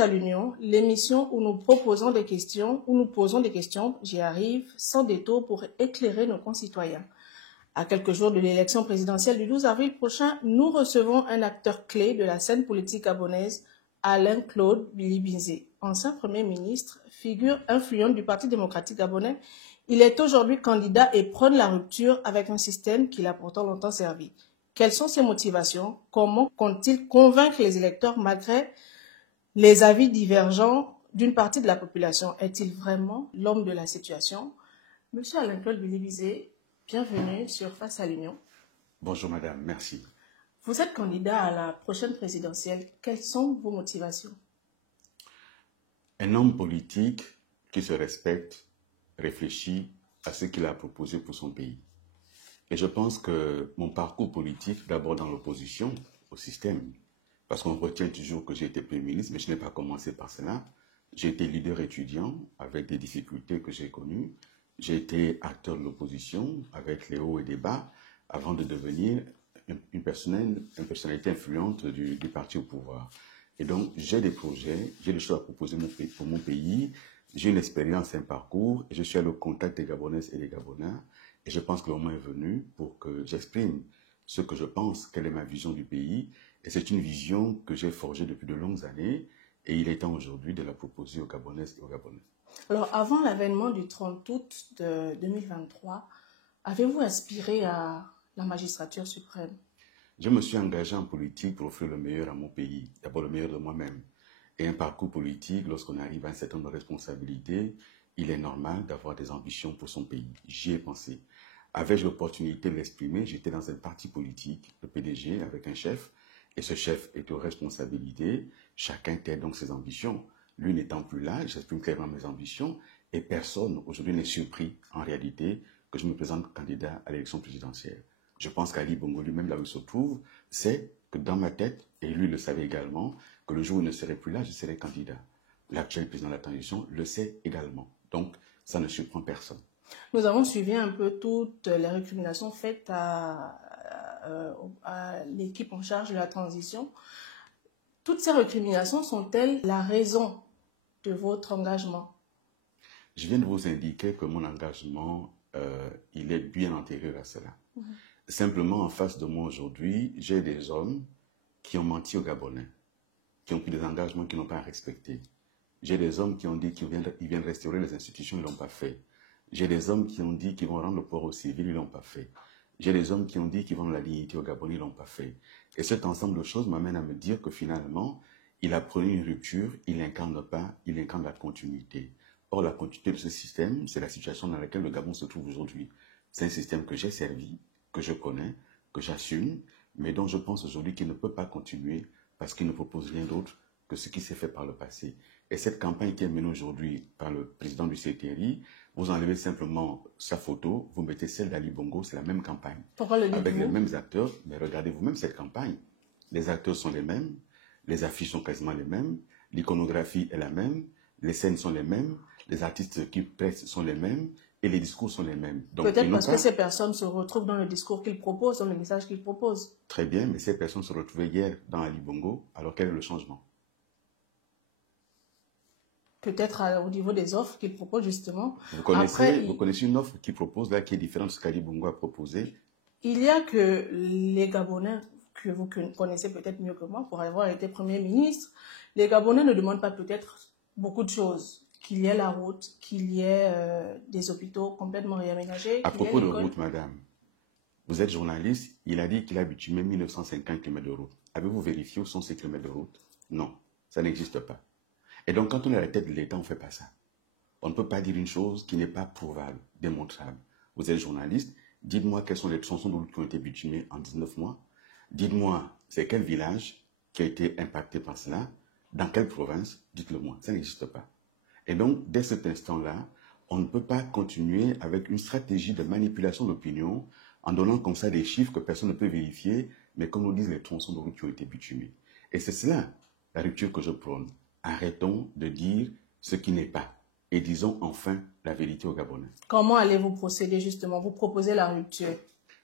À l'Union, l'émission où nous proposons des questions, où nous posons des questions, j'y arrive, sans détour pour éclairer nos concitoyens. À quelques jours de l'élection présidentielle du 12 avril prochain, nous recevons un acteur clé de la scène politique gabonaise, Alain-Claude Bilibinze, ancien Premier ministre, figure influente du Parti démocratique gabonais. Il est aujourd'hui candidat et prône la rupture avec un système qui l'a pourtant longtemps servi. Quelles sont ses motivations? Comment compte-t-il convaincre les électeurs malgré les avis divergents d'une partie de la population? Est-il vraiment l'homme de la situation? Monsieur Alain-Claude Bilibinze, bienvenue sur Face à l'Union. Bonjour madame, merci. Vous êtes candidat à la prochaine présidentielle. Quelles sont vos motivations? Un homme politique qui se respecte réfléchit à ce qu'il a proposé pour son pays. Et je pense que mon parcours politique, d'abord dans l'opposition au système, parce qu'on retient toujours que j'ai été Premier ministre, mais je n'ai pas commencé par cela. J'ai été leader étudiant avec des difficultés que j'ai connues. J'ai été acteur de l'opposition avec les hauts et les bas avant de devenir une personnalité influente du parti au pouvoir. Et donc, j'ai des projets, j'ai des choses à proposer pour mon pays, j'ai une expérience, un parcours, et je suis allé au contact des Gabonaises et des Gabonais, et je pense que le moment est venu pour que j'exprime ce que je pense, quelle est ma vision du pays, et c'est une vision que j'ai forgée depuis de longues années, et il est temps aujourd'hui de la proposer aux Gabonaises et aux Gabonais. Alors, avant l'avènement du 30 août de 2023, avez-vous aspiré à la magistrature suprême? Je me suis engagé en politique pour offrir le meilleur à mon pays, d'abord le meilleur de moi-même. Et un parcours politique, lorsqu'on arrive à un certain nombre de responsabilités, il est normal d'avoir des ambitions pour son pays. J'y ai pensé. Avais-je l'opportunité de l'exprimer? J'étais dans un parti politique, le PDG, avec un chef, et ce chef est aux responsabilités. Chacun tait donc ses ambitions. Lui n'étant plus là, j'exprime clairement mes ambitions, et personne aujourd'hui n'est surpris, en réalité, que je me présente candidat à l'élection présidentielle. Je pense qu'Ali Bongo lui-même, là où il se trouve, sait que dans ma tête, et lui le savait également, que le jour où il ne serait plus là, je serai candidat. L'actuel président de la transition le sait également. Donc, ça ne surprend personne. Nous avons suivi un peu toutes les récriminations faites à l'équipe en charge de la transition. Toutes ces récriminations sont-elles la raison de votre engagement? Je viens de vous indiquer que mon engagement, il est bien antérieur à cela. Simplement, en face de moi aujourd'hui, j'ai des hommes qui ont menti aux Gabonais, qui ont pris des engagements qu'ils n'ont pas respectés. J'ai des hommes qui ont dit qu'ils viennent restaurer les institutions, ils ne l'ont pas fait. J'ai des hommes qui ont dit qu'ils vont rendre le pouvoir aux civils, ils ne l'ont pas fait. J'ai des hommes qui ont dit qu'ils vont la dignité aux Gabonais, ils ne l'ont pas fait. Et cet ensemble de choses m'amène à me dire que finalement, il a prôné une rupture, il n'incarne pas, il incarne la continuité. Or, la continuité de ce système, c'est la situation dans laquelle le Gabon se trouve aujourd'hui. C'est un système que j'ai servi, que je connais, que j'assume, mais dont je pense aujourd'hui qu'il ne peut pas continuer parce qu'il ne propose rien d'autre que ce qui s'est fait par le passé. Et cette campagne qui est menée aujourd'hui par le président du CTRI, vous enlevez simplement sa photo, vous mettez celle d'Ali Bongo, c'est la même campagne. Pourquoi le avec dites-vous? les mêmes acteurs, mais regardez vous-même cette campagne. Les acteurs sont les mêmes, les affiches sont quasiment les mêmes, l'iconographie est la même, les scènes sont les mêmes, les artistes qui pressent sont les mêmes, et les discours sont les mêmes. Peut-être parce que ces personnes se retrouvent dans le discours qu'ils proposent, dans le message qu'ils proposent. Très bien, mais ces personnes se retrouvaient hier dans Ali Bongo, alors quel est le changement? Peut-être au niveau des offres qu'ils proposent justement. Vous connaissez une offre qui propose là, qui est différente de ce qu'Ali Bongo a proposé? Il y a que les Gabonais, que vous connaissez peut-être mieux que moi, pour avoir été Premier ministre, les Gabonais ne demandent pas peut-être beaucoup de choses. Qu'il y ait la route, qu'il y ait des hôpitaux complètement réaménagés. À propos de route, madame, vous êtes journaliste, il a dit qu'il a bitumé 1950 km de route. Avez-vous vérifié où sont ces kilomètres de route? Non, ça n'existe pas. Et donc, quand on est à la tête de l'État, on ne fait pas ça. On ne peut pas dire une chose qui n'est pas prouvable, démontrable. Vous êtes journaliste, dites-moi quelles sont les tronçons de route qui ont été bitumés en 19 mois. Dites-moi, c'est quel village qui a été impacté par cela? Dans quelle province? Dites-le-moi, ça n'existe pas. Et donc, dès cet instant-là, on ne peut pas continuer avec une stratégie de manipulation d'opinion en donnant comme ça des chiffres que personne ne peut vérifier, mais comme nous disent les tronçons de route qui ont été bitumés. Et c'est cela, la rupture que je prône. Arrêtons de dire ce qui n'est pas et disons enfin la vérité aux Gabonais. Comment allez-vous procéder justement? Vous proposez la rupture.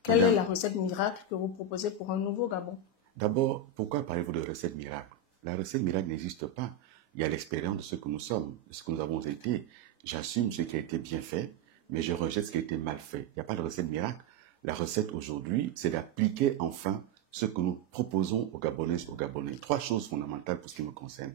Quelle est la recette miracle que vous proposez pour un nouveau Gabon? D'abord, pourquoi parlez-vous de recette miracle? La recette miracle n'existe pas. il y a l'expérience de ce que nous sommes, de ce que nous avons été. J'assume ce qui a été bien fait, mais je rejette ce qui a été mal fait. Il n'y a pas de recette miracle. La recette aujourd'hui, c'est d'appliquer enfin ce que nous proposons aux Gabonaises et aux Gabonais. 3 choses fondamentales pour ce qui me concerne.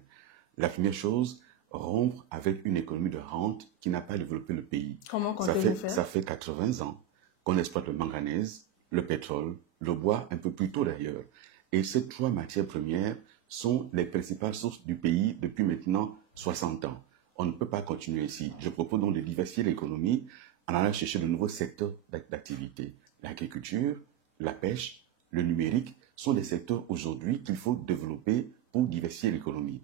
La première chose, rompre avec une économie de rente qui n'a pas développé le pays. Comment comptez-vous faire? Ça fait 80 ans qu'on exploite le manganèse, le pétrole, le bois, un peu plus tôt d'ailleurs. Et ces 3 matières premières sont les principales sources du pays depuis maintenant 60 ans. On ne peut pas continuer ici. Je propose donc de diversifier l'économie en allant chercher de nouveaux secteurs d'activité. L'agriculture, la pêche, le numérique sont des secteurs aujourd'hui qu'il faut développer pour diversifier l'économie.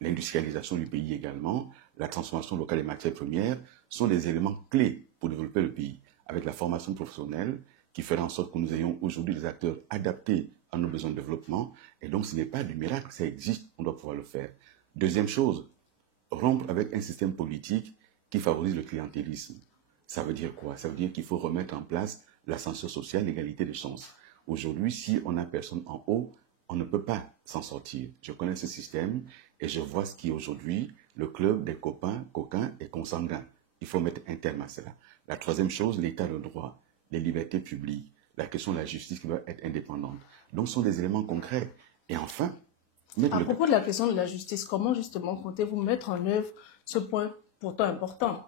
L'industrialisation du pays également, la transformation locale des matières premières sont des éléments clés pour développer le pays, avec la formation professionnelle qui fera en sorte que nous ayons aujourd'hui des acteurs adaptés à nos besoins de développement. Et donc, ce n'est pas du miracle, ça existe, on doit pouvoir le faire. Deuxième chose, rompre avec un système politique qui favorise le clientélisme. Ça veut dire quoi? Ça veut dire qu'il faut remettre en place l'ascenseur social, l'égalité des chances. Aujourd'hui, si on n'a personne en haut, on ne peut pas s'en sortir. Je connais ce système et je vois ce qui est aujourd'hui le club des copains, coquins et consanguins. Il faut mettre un terme à cela. La troisième chose, l'état de droit, les libertés publiques, la question de la justice qui doit être indépendante. Donc, ce sont des éléments concrets. Et enfin, à propos de la question de la justice, comment justement comptez-vous mettre en œuvre ce point pourtant important?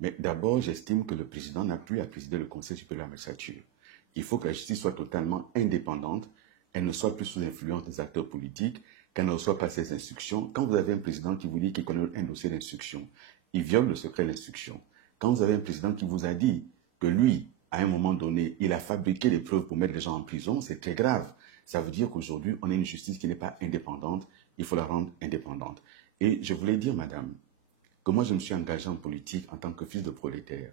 Mais d'abord, j'estime que le président n'a plus à présider le Conseil supérieur de la magistrature. Il faut que la justice soit totalement indépendante, elle ne soit plus sous l'influence des acteurs politiques, qu'elle ne reçoive pas ses instructions. Quand vous avez un président qui vous dit qu'il connaît un dossier d'instruction, il viole le secret de l'instruction. Quand vous avez un président qui vous a dit que lui, à un moment donné, il a fabriqué les preuves pour mettre les gens en prison, c'est très grave. Ça veut dire qu'aujourd'hui, on a une justice qui n'est pas indépendante, il faut la rendre indépendante. Et je voulais dire, madame, que moi, je me suis engagé en politique en tant que fils de prolétaire.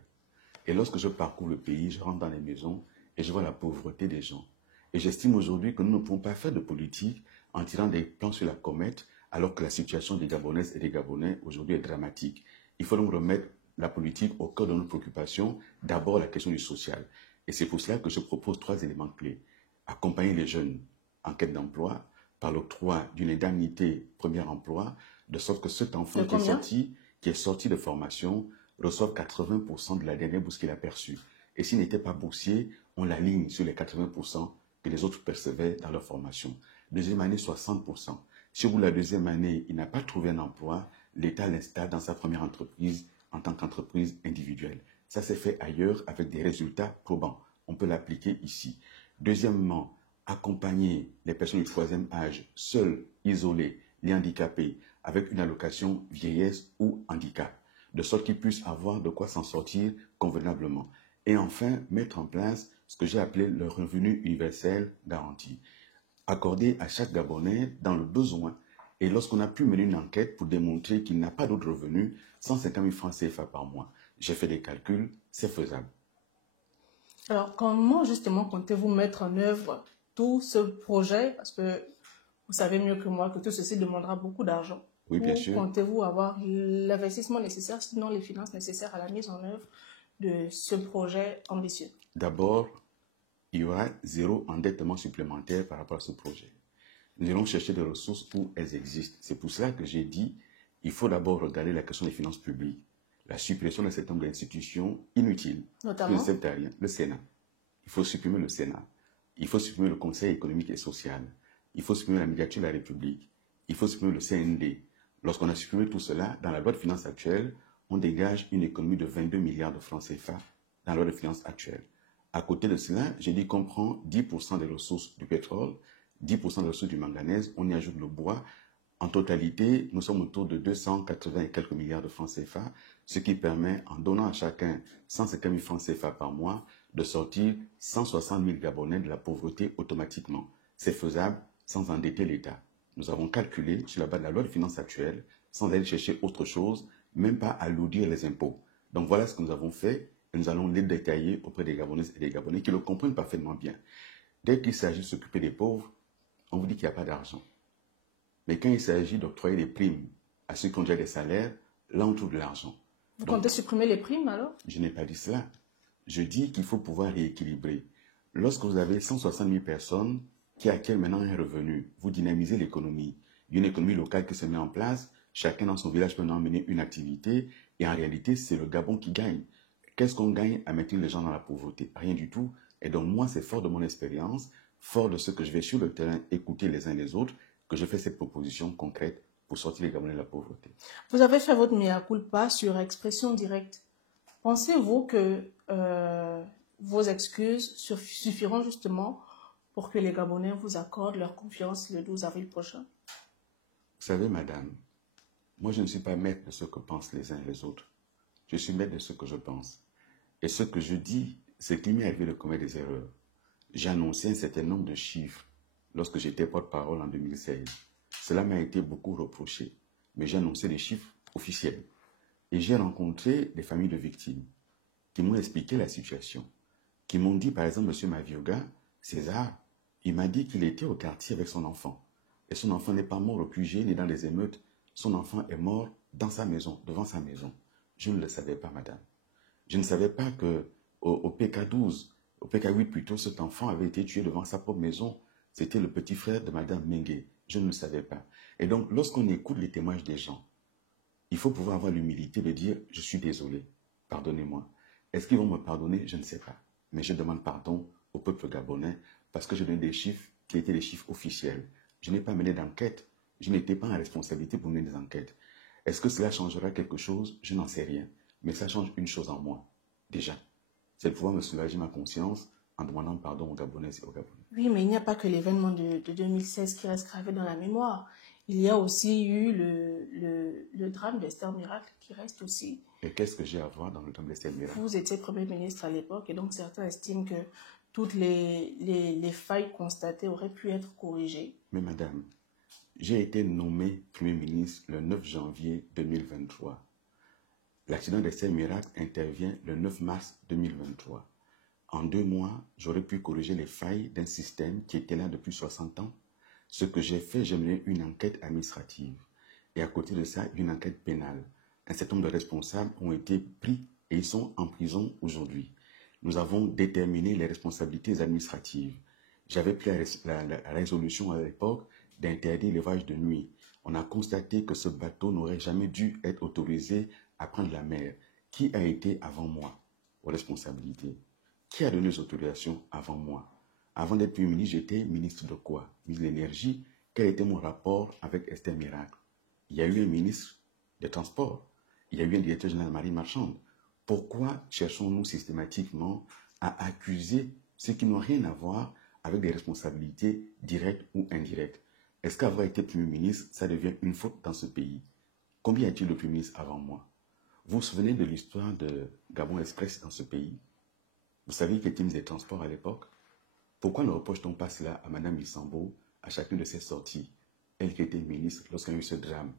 Et lorsque je parcours le pays, je rentre dans les maisons et je vois la pauvreté des gens. Et j'estime aujourd'hui que nous ne pouvons pas faire de politique en tirant des plans sur la comète, alors que la situation des Gabonaises et des Gabonais aujourd'hui est dramatique. Il faut donc remettre la politique au cœur de nos préoccupations, d'abord la question du social. Et c'est pour cela que je propose 3 éléments clés. Accompagner les jeunes en quête d'emploi par l'octroi d'une indemnité premier emploi, de sorte que cet enfant qui est sorti de formation reçoive 80% de la dernière bourse qu'il a perçue. Et s'il n'était pas boursier, on l'aligne sur les 80% que les autres percevaient dans leur formation. Deuxième année, 60%. Si au bout de la deuxième année, il n'a pas trouvé un emploi, l'État l'installe dans sa première entreprise en tant qu'entreprise individuelle. Ça s'est fait ailleurs avec des résultats probants. On peut l'appliquer ici. Deuxièmement, accompagner les personnes du 3e âge, seules, isolées, les handicapés, avec une allocation vieillesse ou handicap, de sorte qu'ils puissent avoir de quoi s'en sortir convenablement. Et enfin, mettre en place ce que j'ai appelé le revenu universel garanti, accordé à chaque Gabonais dans le besoin. Et lorsqu'on a pu mener une enquête pour démontrer qu'il n'a pas d'autre revenu, 150 000 francs CFA par mois. J'ai fait des calculs, c'est faisable. Alors, comment justement comptez-vous mettre en œuvre tout ce projet? Parce que vous savez mieux que moi que tout ceci demandera beaucoup d'argent. Oui, bien sûr. Comptez-vous avoir l'investissement nécessaire, sinon les finances nécessaires à la mise en œuvre de ce projet ambitieux? D'abord, il y aura 0 endettement supplémentaire par rapport à ce projet. Nous allons chercher des ressources où elles existent. C'est pour cela que j'ai dit il faut d'abord regarder la question des finances publiques, la suppression d'un certain nombre d'institutions inutiles, notamment le Sénat. Il faut supprimer le Sénat. Il faut supprimer le Conseil économique et social. Il faut supprimer la médiature de la République. Il faut supprimer le CND. Lorsqu'on a supprimé tout cela, dans la loi de finances actuelle, on dégage une économie de 22 milliards de francs CFA dans la loi de finances actuelle. À côté de cela, j'ai dit qu'on prend 10% des ressources du pétrole, 10% des ressources du manganèse, on y ajoute le bois. En totalité, nous sommes autour de 280 et quelques milliards de francs CFA, ce qui permet, en donnant à chacun 150 000 francs CFA par mois, de sortir 160 000 Gabonais de la pauvreté automatiquement. C'est faisable sans endetter l'État. Nous avons calculé sur la base de la loi de finances actuelle, sans aller chercher autre chose, même pas alourdir les impôts. Donc voilà ce que nous avons fait et nous allons les détailler auprès des Gabonaises et des Gabonais qui le comprennent parfaitement bien. Dès qu'il s'agit de s'occuper des pauvres, on vous dit qu'il n'y a pas d'argent. Mais quand il s'agit d'octroyer des primes à ceux qui ont déjà des salaires, là on trouve de l'argent. Vous comptez supprimer les primes alors? Je n'ai pas dit cela. Je dis qu'il faut pouvoir rééquilibrer. Lorsque vous avez 160 000 personnes qui acquièrent maintenant un revenu, vous dynamisez l'économie. Il y a une économie locale qui se met en place, Chacun dans son village peut mener une activité et en réalité, c'est le Gabon qui gagne. Qu'est-ce qu'on gagne à maintenir les gens dans la pauvreté? Rien du tout. Et donc moi, c'est fort de mon expérience, fort de ce que je vais sur le terrain écouter les uns les autres, que je fais cette proposition concrète pour sortir les Gabonais de la pauvreté. Vous avez fait votre mea culpa sur expression directe. Pensez-vous que vos excuses suffiront justement pour que les Gabonais vous accordent leur confiance le 12 avril prochain? Vous savez, madame, moi je ne suis pas maître de ce que pensent les uns et les autres. Je suis maître de ce que je pense. Et ce que je dis, c'est qu'il m'est arrivé de commettre des erreurs. J'ai annoncé un certain nombre de chiffres lorsque j'étais porte-parole en 2016. Cela m'a été beaucoup reproché, mais j'ai annoncé des chiffres officiels. Et j'ai rencontré des familles de victimes qui m'ont expliqué la situation, qui m'ont dit, par exemple, M. Mavioga, César, il m'a dit qu'il était au quartier avec son enfant. Et son enfant n'est pas mort au QG ni dans les émeutes. Son enfant est mort dans sa maison, devant sa maison. Je ne le savais pas, madame. Je ne savais pas qu'au PK12, au PK8 plutôt, cet enfant avait été tué devant sa propre maison. C'était le petit frère de madame Mengue. Je ne le savais pas. Et donc, lorsqu'on écoute les témoignages des gens, il faut pouvoir avoir l'humilité de dire « je suis désolé, pardonnez-moi ». Est-ce qu'ils vont me pardonner? Je ne sais pas. Mais je demande pardon au peuple gabonais parce que je donne des chiffres qui étaient des chiffres officiels. Je n'ai pas mené d'enquête. Je n'étais pas en responsabilité pour mener des enquêtes. Est-ce que cela changera quelque chose? Je n'en sais rien. Mais ça change une chose en moi, déjà. C'est de pouvoir me soulager ma conscience en demandant pardon aux Gabonais et aux Gabonais. Oui, mais il n'y a pas que l'événement de 2016 qui reste gravé dans la mémoire. Il y a aussi eu le drame d'Esther Miracle qui reste aussi. Et qu'est-ce que j'ai à voir dans le drame d'Esther Miracle? Vous étiez Premier ministre à l'époque et donc certains estiment que toutes les failles constatées auraient pu être corrigées. Mais madame, j'ai été nommé Premier ministre le 9 janvier 2023. L'accident d'Esther Miracle intervient le 9 mars 2023. En 2 mois, j'aurais pu corriger les failles d'un système qui était là depuis 60 ans. Ce que j'ai fait, j'ai mené une enquête administrative. Et à côté de ça, une enquête pénale. Un certain nombre de responsables ont été pris et ils sont en prison aujourd'hui. Nous avons déterminé les responsabilités administratives. J'avais pris la résolution à l'époque d'interdire l'élevage de nuit. On a constaté que ce bateau n'aurait jamais dû être autorisé à prendre la mer. Qui a été avant moi aux responsabilités? Qui a donné les autorisations avant moi? Avant d'être Premier ministre, j'étais ministre de quoi? Ministre de l'Énergie. Quel était mon rapport avec Esther Miracle? Il y a eu un ministre des Transports. Il y a eu un directeur général de marine marchande. Pourquoi cherchons-nous systématiquement à accuser ceux qui n'ont rien à voir avec des responsabilités directes ou indirectes? Est-ce qu'avoir été Premier ministre, ça devient une faute dans ce pays? Combien y a-t-il de Premier ministres avant moi? Vous vous souvenez de l'histoire de Gabon Express dans ce pays? Vous savez qui était ministre des Transports à l'époque? Pourquoi ne reproche-t-on pas cela à Mme Missambo à chacune de ses sorties? Elle qui était ministre lorsqu'il y a eu ce drame,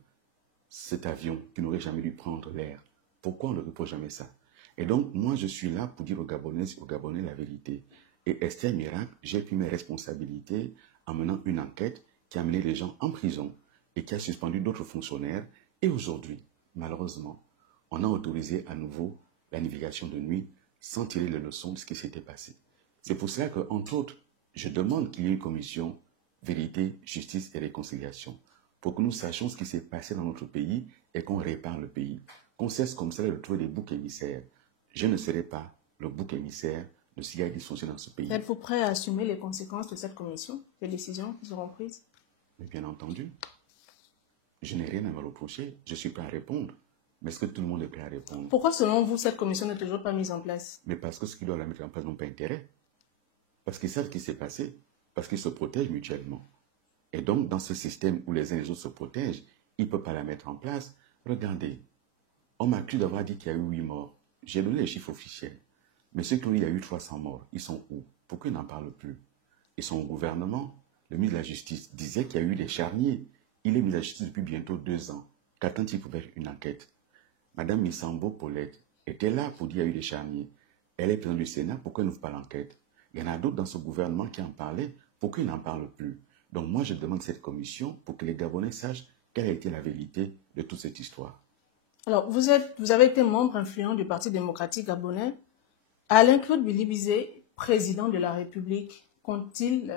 cet avion qui n'aurait jamais dû prendre l'air. Pourquoi on ne reproche jamais ça? Et donc, moi, je suis là pour dire aux Gabonais la vérité. Et Esther Miracle, j'ai pris mes responsabilités en menant une enquête qui a mené les gens en prison et qui a suspendu d'autres fonctionnaires. Et aujourd'hui, malheureusement, on a autorisé à nouveau la navigation de nuit sans tirer les leçons de ce qui s'était passé. C'est pour cela que, entre autres, je demande qu'il y ait une commission vérité, justice et réconciliation pour que nous sachions ce qui s'est passé dans notre pays et qu'on répare le pays, qu'on cesse comme ça de trouver des boucs émissaires. Je ne serai pas le bouc émissaire de ce qui a dysfonctionné dans ce pays. Êtes-vous prêt à assumer les conséquences de cette commission, les décisions qui seront prises? Mais bien entendu, je n'ai rien à me reprocher, je suis prêt à répondre. Mais est-ce que tout le monde est prêt à répondre? Pourquoi, selon vous, cette commission n'est toujours pas mise en place? Mais parce que ceux qui doivent la mettre en place n'ont pas intérêt. Parce qu'ils savent ce qui s'est passé, parce qu'ils se protègent mutuellement. Et donc, dans ce système où les uns et les autres se protègent, ils ne peuvent pas la mettre en place. Regardez, on m'accuse d'avoir dit qu'il y a eu 8 morts. J'ai donné les chiffres officiels. Mais ceux qui ont dit qu'il y a eu 300 morts, ils sont où? Pourquoi ils n'en parlent plus? Ils sont au gouvernement. Le ministre de la Justice disait qu'il y a eu des charniers. Il est ministre de la Justice depuis bientôt 2 ans. Qu'attend-il pour faire une enquête? Madame Missambo Paulette était là pour dire qu'il y a eu des charniers. Elle est présidente du Sénat, pourquoi elle n'ouvre pas l'enquête? Il y en a d'autres dans ce gouvernement qui en parlaient, pourquoi ils n'en parlent plus? Donc moi, je demande cette commission pour que les Gabonais sachent quelle a été la vérité de toute cette histoire. Alors, vous avez été membre influent du Parti démocratique gabonais. Alain-Claude Billy Bizet, président de la République, compte-t-il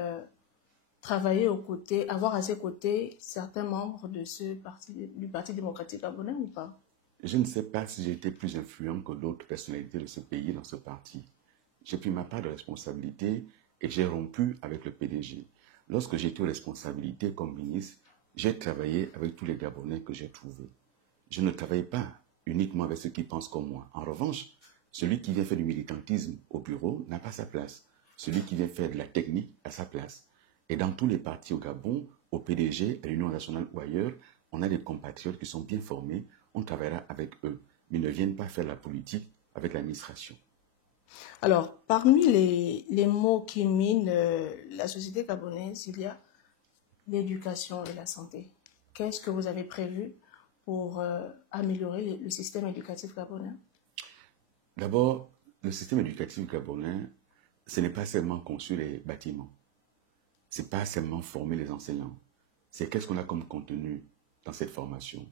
travailler aux côtés, avoir à ses côtés certains membres de ce parti, du Parti démocratique gabonais ou pas? Je ne sais pas si j'ai été plus influent que d'autres personnalités de ce pays dans ce parti. J'ai pris ma part de responsabilité et j'ai rompu avec le PDG. Lorsque j'étais aux responsabilités comme ministre, j'ai travaillé avec tous les Gabonais que j'ai trouvés. Je ne travaille pas uniquement avec ceux qui pensent comme moi. En revanche, celui qui vient faire du militantisme au bureau n'a pas sa place. Celui qui vient faire de la technique a sa place. Et dans tous les partis au Gabon, au PDG, à l'Union nationale ou ailleurs, on a des compatriotes qui sont bien formés, on travaillera avec eux. Mais ils ne viennent pas faire la politique avec l'administration. Alors, parmi les mots qui minent la société gabonaise, il y a l'éducation et la santé. Qu'est-ce que vous avez prévu pour améliorer le système éducatif gabonais? D'abord, le système éducatif gabonais, ce n'est pas seulement construire les bâtiments. Ce n'est pas seulement former les enseignants. C'est qu'est-ce qu'on a comme contenu dans cette formation?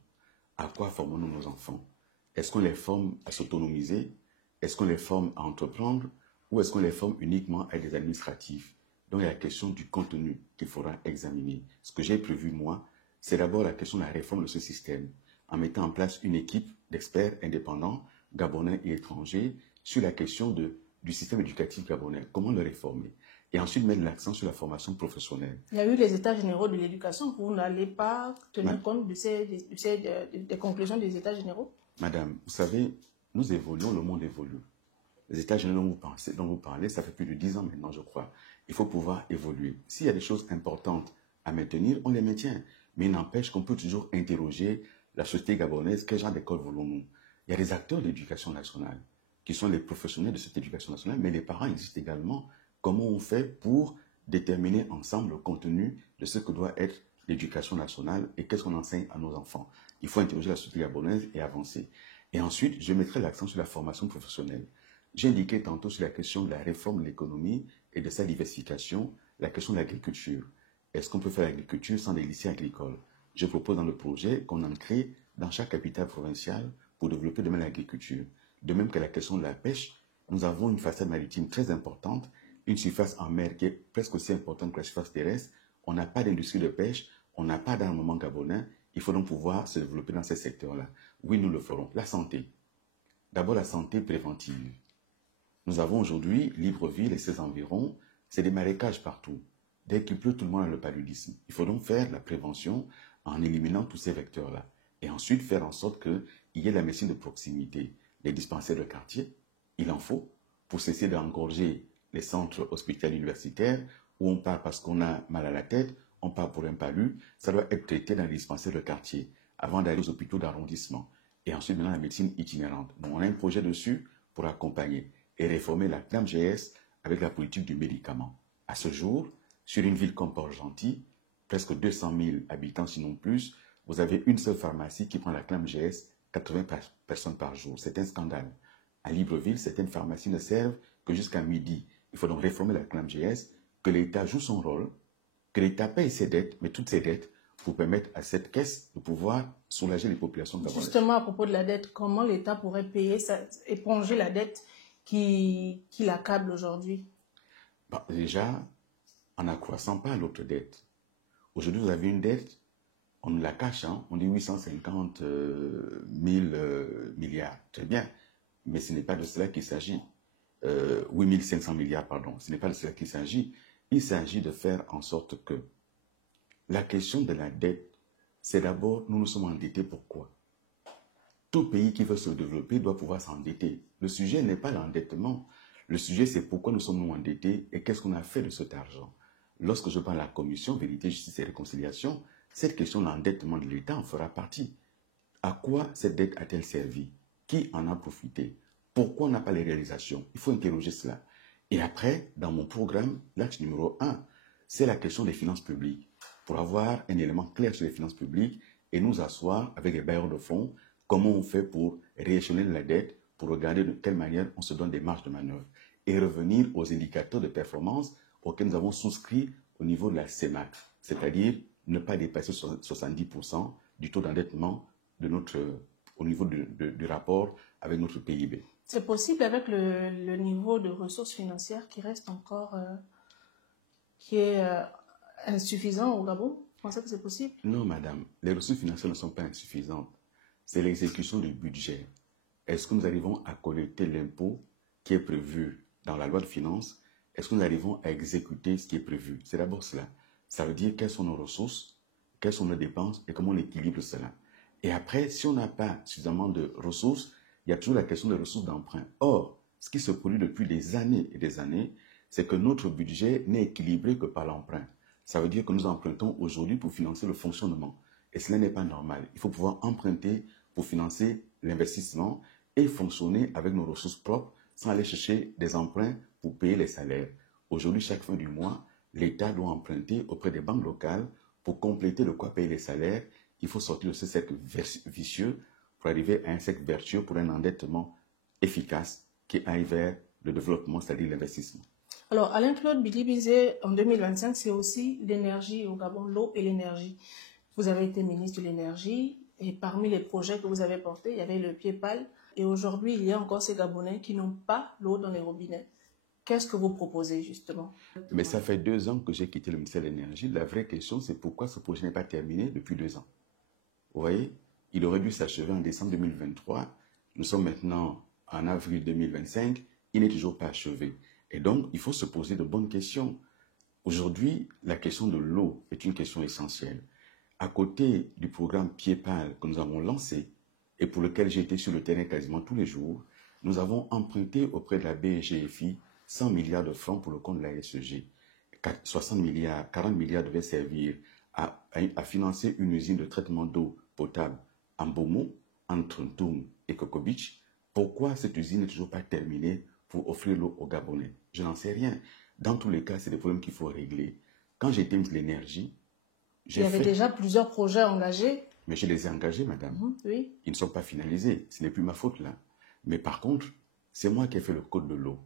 À quoi formons-nous nos enfants? Est-ce qu'on les forme à s'autonomiser? Est-ce qu'on les forme à entreprendre? Ou est-ce qu'on les forme uniquement à des administratifs? Donc, il y a la question du contenu qu'il faudra examiner. Ce que j'ai prévu, moi, c'est d'abord la question de la réforme de ce système, en mettant en place une équipe d'experts indépendants, gabonais et étrangers, sur la question du système éducatif gabonais, comment le réformer. Et ensuite mettre l'accent sur la formation professionnelle. Il y a eu les états généraux de l'éducation. Vous n'allez pas tenir compte des conclusions des états généraux? Madame, vous savez, nous évoluons, le monde évolue. Les états généraux dont vous parlez, ça fait plus de 10 ans maintenant, je crois. Il faut pouvoir évoluer. S'il y a des choses importantes à maintenir, on les maintient. Mais il n'empêche qu'on peut toujours interroger la société gabonaise, quel genre d'école voulons-nous? Il y a des acteurs de l'éducation nationale, qui sont les professionnels de cette éducation nationale, mais les parents existent également. Comment on fait pour déterminer ensemble le contenu de ce que doit être l'éducation nationale et qu'est-ce qu'on enseigne à nos enfants? Il faut interroger la société gabonaise et avancer. Et ensuite, je mettrai l'accent sur la formation professionnelle. J'ai indiqué tantôt sur la question de la réforme de l'économie et de sa diversification, la question de l'agriculture. Est-ce qu'on peut faire l'agriculture sans des lycées agricoles? Je propose dans le projet qu'on en crée dans chaque capitale provinciale pour développer demain l'agriculture. De même que la question de la pêche, nous avons une façade maritime très importante, une surface en mer qui est presque aussi importante que la surface terrestre. On n'a pas d'industrie de pêche, on n'a pas d'armement gabonais. Il faut donc pouvoir se développer dans ces secteurs-là. Oui, nous le ferons. La santé. D'abord, la santé préventive. Nous avons aujourd'hui Libreville et ses environs, c'est des marécages partout. Dès qu'il pleut, tout le monde a le paludisme. Il faut donc faire la prévention en éliminant tous ces vecteurs-là. Et ensuite faire en sorte qu'il y ait la médecine de proximité. Les dispensaires de quartier, il en faut pour cesser d'engorger les centres hospitaliers universitaires où on part parce qu'on a mal à la tête, on part pour un palu, ça doit être traité dans les dispensaires de quartier avant d'aller aux hôpitaux d'arrondissement. Et ensuite, maintenant, la médecine itinérante. Donc, on a un projet dessus pour accompagner et réformer la CNAMGS avec la politique du médicament. À ce jour, sur une ville comme Port-Gentil, presque 200 000 habitants, sinon plus, vous avez une seule pharmacie qui prend la CNAMGS 80 personnes par jour. C'est un scandale. À Libreville, certaines pharmacies ne servent que jusqu'à midi. Il faut donc réformer la CNAMGS, que l'État joue son rôle, que l'État paye ses dettes, mais toutes ses dettes, pour permettre à cette caisse de pouvoir soulager les populations gabonaises. Justement, à propos de la dette, comment l'État pourrait éponger la dette qui l'accable aujourd'hui? Déjà, en n'accroissant pas l'autre dette. Aujourd'hui, vous avez une dette, on nous la cache, hein, on dit 850 000 milliards. Très bien, mais ce n'est pas de cela qu'il s'agit. 8 500 milliards, pardon. Ce n'est pas de cela qu'il s'agit. Il s'agit de faire en sorte que la question de la dette, c'est d'abord, nous nous sommes endettés. Pourquoi? Tout pays qui veut se développer doit pouvoir s'endetter. Le sujet n'est pas l'endettement. Le sujet, c'est pourquoi nous sommes endettés et qu'est-ce qu'on a fait de cet argent. Lorsque je parle à la commission Vérité, Justice et Réconciliation, cette question de l'endettement de l'État en fera partie. À quoi cette dette a-t-elle servi? Qui en a profité? Pourquoi on n'a pas les réalisations? Il faut interroger cela. Et après, dans mon programme, l'axe numéro 1, c'est la question des finances publiques. Pour avoir un élément clair sur les finances publiques et nous asseoir avec les bailleurs de fonds, comment on fait pour rééchelonner la dette, pour regarder de quelle manière on se donne des marges de manœuvre et revenir aux indicateurs de performance auxquels nous avons souscrit au niveau de la CEMAC, c'est-à-dire ne pas dépasser 70% du taux d'endettement au niveau du rapport avec notre PIB. C'est possible avec le niveau de ressources financières qui reste encore, qui est insuffisant au Gabon? Vous pensez que c'est possible? Non, madame, les ressources financières ne sont pas insuffisantes. C'est l'exécution du budget. Est-ce que nous arrivons à collecter l'impôt qui est prévu dans la loi de finances? Est-ce que nous arrivons à exécuter ce qui est prévu? C'est d'abord cela. Ça veut dire quelles sont nos ressources, quelles sont nos dépenses et comment on équilibre cela. Et après, si on n'a pas suffisamment de ressources, il y a toujours la question des ressources d'emprunt. Or, ce qui se produit depuis des années et des années, c'est que notre budget n'est équilibré que par l'emprunt. Ça veut dire que nous empruntons aujourd'hui pour financer le fonctionnement. Et cela n'est pas normal. Il faut pouvoir emprunter pour financer l'investissement et fonctionner avec nos ressources propres sans aller chercher des emprunts pour payer les salaires. Aujourd'hui, chaque fin du mois, l'État doit emprunter auprès des banques locales pour compléter de quoi payer les salaires. Il faut sortir de ce cercle vicieux pour arriver à un cercle vertueux pour un endettement efficace qui aille vers le développement, c'est-à-dire l'investissement. Alors, Alain-Claude Bilibizé, en 2025, c'est aussi l'énergie au Gabon, l'eau et l'énergie. Vous avez été ministre de l'énergie et parmi les projets que vous avez portés, il y avait le pied-pal. Et aujourd'hui, il y a encore ces Gabonais qui n'ont pas l'eau dans les robinets. Qu'est-ce que vous proposez justement? Mais ça fait 2 ans que j'ai quitté le ministère de l'Énergie. La vraie question, c'est pourquoi ce projet n'est pas terminé depuis 2 ans. Vous voyez, il aurait dû s'achever en décembre 2023. Nous sommes maintenant en avril 2025. Il n'est toujours pas achevé. Et donc, il faut se poser de bonnes questions. Aujourd'hui, la question de l'eau est une question essentielle. À côté du programme Pied-Pal que nous avons lancé et pour lequel j'ai été sur le terrain quasiment tous les jours, nous avons emprunté auprès de la BGFI 100 milliards de francs pour le compte de la SEG. 60 milliards, 40 milliards devaient servir à financer une usine de traitement d'eau potable en Bomo, entre Ntoum et Kokobich. Pourquoi cette usine n'est toujours pas terminée pour offrir l'eau aux Gabonais? Je n'en sais rien. Dans tous les cas, c'est des problèmes qu'il faut régler. Quand j'étais ministre de l'Énergie, il y avait déjà plusieurs projets engagés. Mais je les ai engagés, madame. Oui. Ils ne sont pas finalisés. Ce n'est plus ma faute là. Mais par contre, c'est moi qui ai fait le code de l'eau.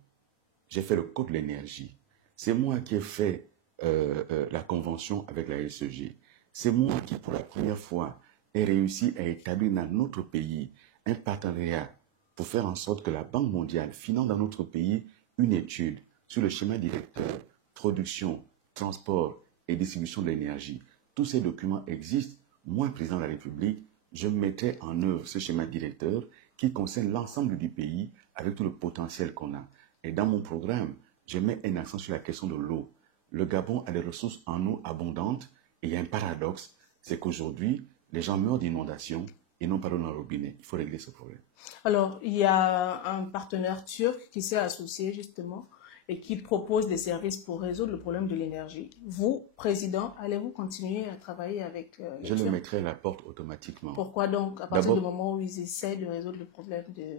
J'ai fait le code de l'énergie. C'est moi qui ai fait la convention avec la SEG. C'est moi qui, pour la première fois, ai réussi à établir dans notre pays un partenariat pour faire en sorte que la Banque mondiale finance dans notre pays une étude sur le schéma directeur, production, transport et distribution de l'énergie. Tous ces documents existent. Moi, président de la République, je mettrai en œuvre ce schéma directeur qui concerne l'ensemble du pays avec tout le potentiel qu'on a. Et dans mon programme, je mets un accent sur la question de l'eau. Le Gabon a des ressources en eau abondantes et il y a un paradoxe, c'est qu'aujourd'hui, les gens meurent d'inondations et n'ont pas d'eau dans le robinet. Il faut régler ce problème. Alors, il y a un partenaire turc qui s'est associé justement et qui propose des services pour résoudre le problème de l'énergie. Vous, président, allez-vous continuer à travailler avec les Je Turcs? le mettrai à la porte automatiquement. Pourquoi donc, à partir du moment où ils essaient de résoudre le problème de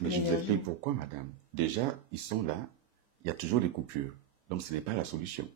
Mais je vous explique pourquoi, madame. Déjà, ils sont là, il y a toujours des coupures. Donc, ce n'est pas la solution.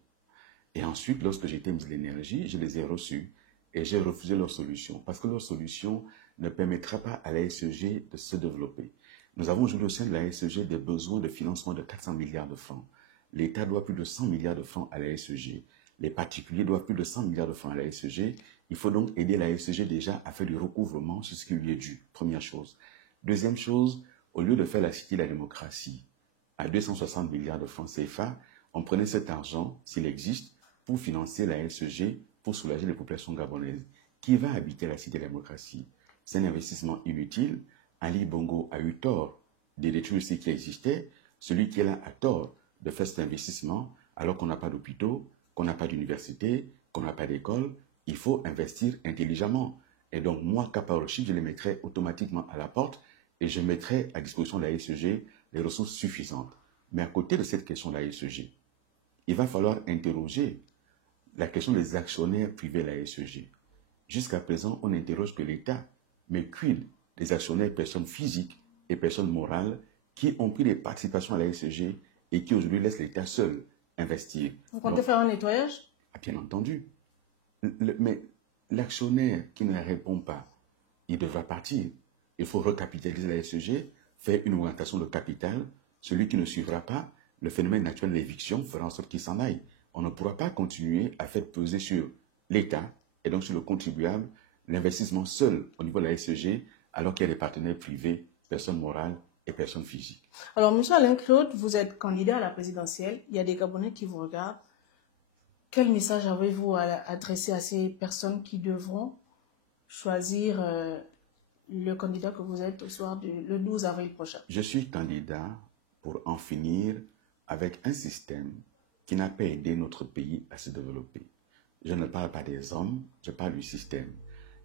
Et ensuite, lorsque j'étais ministre de l'Énergie, je les ai reçus et j'ai refusé leur solution parce que leur solution ne permettra pas à la SEG de se développer. Nous avons aujourd'hui au sein de la SEG des besoins de financement de 400 milliards de francs. L'État doit plus de 100 milliards de francs à la SEG. Les particuliers doivent plus de 100 milliards de francs à la SEG. Il faut donc aider la SEG déjà à faire du recouvrement sur ce qui lui est dû. Première chose. Deuxième chose, au lieu de faire la Cité de la démocratie à 260 milliards de francs CFA, on prenait cet argent, s'il existe, pour financer la SEG, pour soulager les populations gabonaises. Qui va habiter la Cité de la démocratie? C'est un investissement inutile. Ali Bongo a eu tort de détruire ce qui existait. Celui qui est là a tort de faire cet investissement alors qu'on n'a pas d'hôpitaux, qu'on n'a pas d'université, qu'on n'a pas d'école. Il faut investir intelligemment. Et donc, moi, Kaparochi, je les mettrai automatiquement à la porte et je mettrai à disposition de la SEG les ressources suffisantes. Mais à côté de cette question de la SEG, il va falloir interroger la question des actionnaires privés de la SEG. Jusqu'à présent, on n'interroge que l'État. Mais quid des actionnaires personnes physiques et personnes morales qui ont pris des participations à la SEG et qui aujourd'hui laissent l'État seul investir? Vous comptez faire un nettoyage? Bien entendu. Mais l'actionnaire qui ne répond pas, il devra partir. Il faut recapitaliser la SEG, faire une augmentation de capital. Celui qui ne suivra pas, le phénomène naturel de l'éviction fera en sorte qu'il s'en aille. On ne pourra pas continuer à faire peser sur l'État et donc sur le contribuable l'investissement seul au niveau de la SEG alors qu'il y a des partenaires privés, personnes morales et personnes physiques. Alors, M. Alain-Claude, vous êtes candidat à la présidentielle. Il y a des Gabonais qui vous regardent. Quel message avez-vous à adresser à ces personnes qui devront choisir le candidat que vous êtes au soir le 12 avril prochain? Je suis candidat pour en finir avec un système qui n'a pas aidé notre pays à se développer. Je ne parle pas des hommes, je parle du système.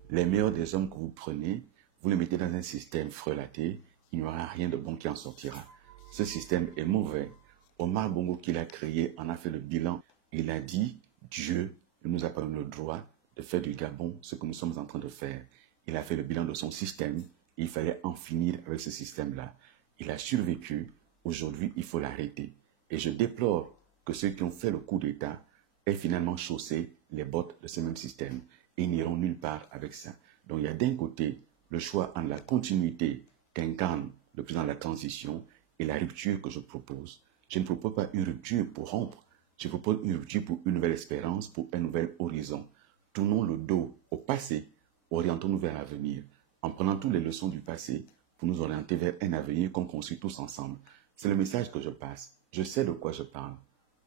Les meilleurs des hommes que vous prenez, vous les mettez dans un système frelaté, il n'y aura rien de bon qui en sortira. Ce système est mauvais. Omar Bongo, qui l'a créé, en a fait le bilan. Il a dit, Dieu ne nous a pas donné le droit de faire du Gabon ce que nous sommes en train de faire. Il a fait le bilan de son système. Il fallait en finir avec ce système-là. Il a survécu. Aujourd'hui, il faut l'arrêter. Et je déplore que ceux qui ont fait le coup d'État aient finalement chaussé les bottes de ce même système. Et ils n'iront nulle part avec ça. Donc il y a d'un côté le choix entre la continuité qu'incarne le président de la transition et la rupture que je propose. Je ne propose pas une rupture pour rompre. Je propose une rupture pour une nouvelle espérance, pour un nouvel horizon. Tournons le dos au passé, orientons-nous vers l'avenir, en prenant toutes les leçons du passé pour nous orienter vers un avenir qu'on construit tous ensemble. C'est le message que je passe. Je sais de quoi je parle.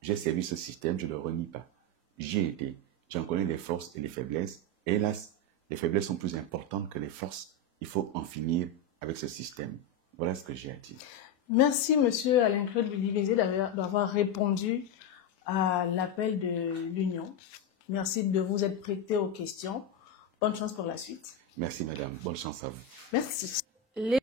J'ai servi ce système, je ne le renie pas. J'y ai été. J'en connais les forces et les faiblesses. Et hélas, les faiblesses sont plus importantes que les forces. Il faut en finir avec ce système. Voilà ce que j'ai à dire. Merci, monsieur Alain-Claude Billy-Bézé, d'avoir répondu à l'appel de l'Union. Merci de vous être prêté aux questions. Bonne chance pour la suite. Merci, madame. Bonne chance à vous. Merci.